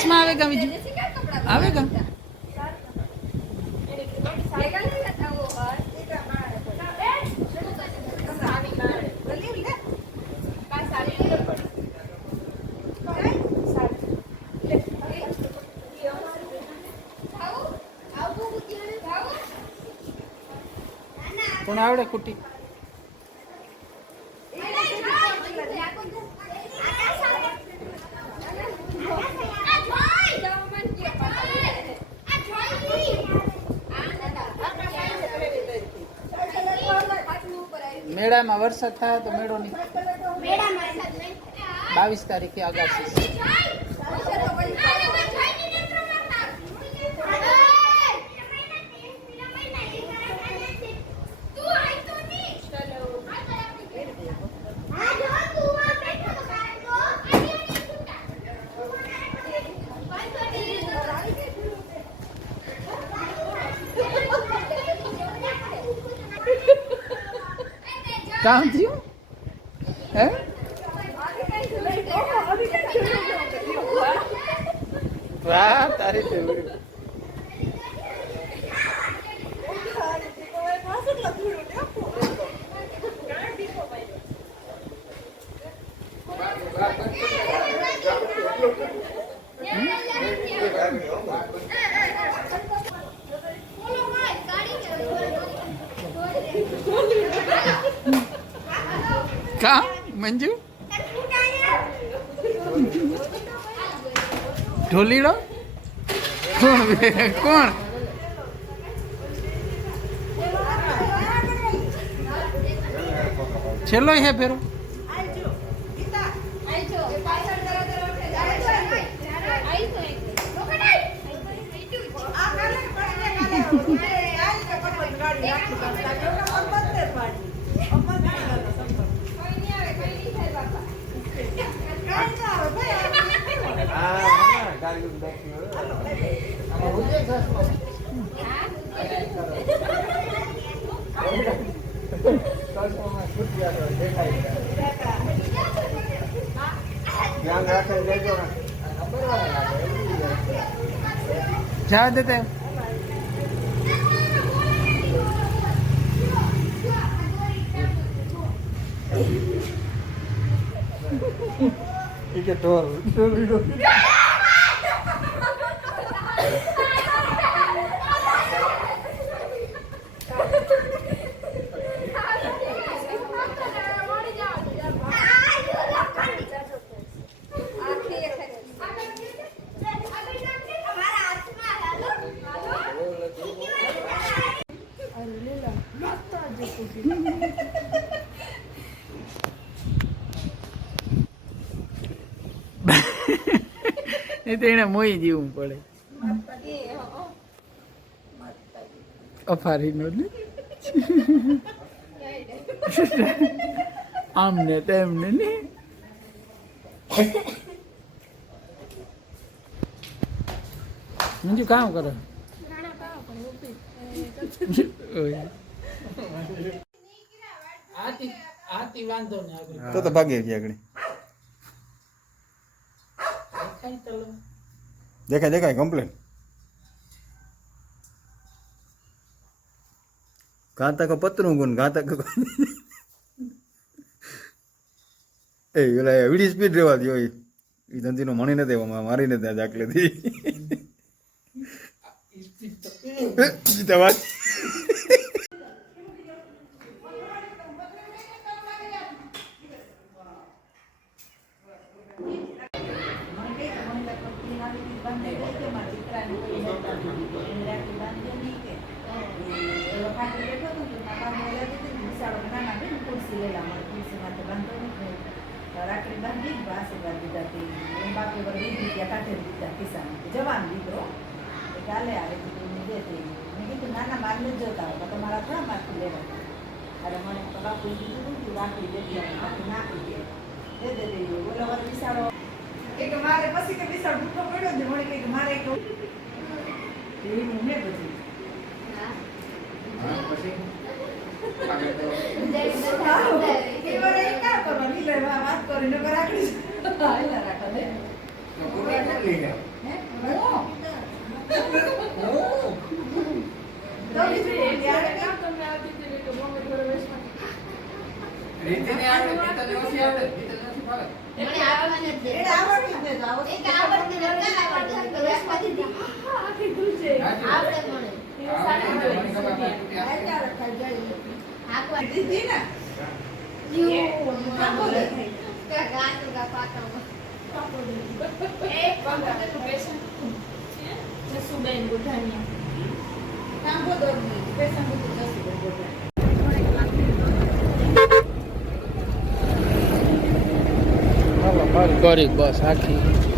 ચશ્મા આવે કા બીજું આવે કા કોણ આવડે કુટી મેળામાં વરસાદ થાય તો મેળો નહીં 22 તારીખે આગાસી કામ થયું હે વાહ તારી ફેવરેટ કા મંજુ ઢોલીડો કોણ કોણ છેલ્લો હે ફેરો जा देते हैं ठीक है टोल તો એને મોઈ જીવવું પડે અફારી નો આમને તેમને ને મંજુ કામ કરો આતી વાંધો ને આગળ તો ભાગે ગયા આગળ દેખાય દેખાય કમ્પ્લેન ઘાતક પતરું ગુણ ઘાતક એ ઓલા વીડી સ્પીડ રહેવા દો એ ધંધીનો મણી નથી મારી નથી દાખલેથી રાખડી બાંધી આશીર્વાદ દીધા તે બાકી વર દીધી ત્યાં કાંઠે દીધા કિસ્સા જવાન દીધો કાલે આવે કીધું દે તે મેં કીધું નાના માર નથી જોતા હોય તો તમારા ઘણા માથું લેવા અરે મને તો બાપુ કીધું કે રાખડી દેતી માથું નાખી દે બોલો વર વિચારો કે મારે પછી કે વિચાર ભૂખો પડ્યો ને મને કે મારે એક એવી મને બધી પછી વાત કરીને રાખડી હે? હું? તો બીજું યાદ કર. રીતિને આવડે, રીતિને ઓછી આવડે, રીતિને નથી ફાવે. એને આવડતી જ નથી. દીદી ને હા, બોલે. જસુબેન ગુઠાણીયા કાંબો દોરની પેશન બધું જશે બધું. કરી બસ આખી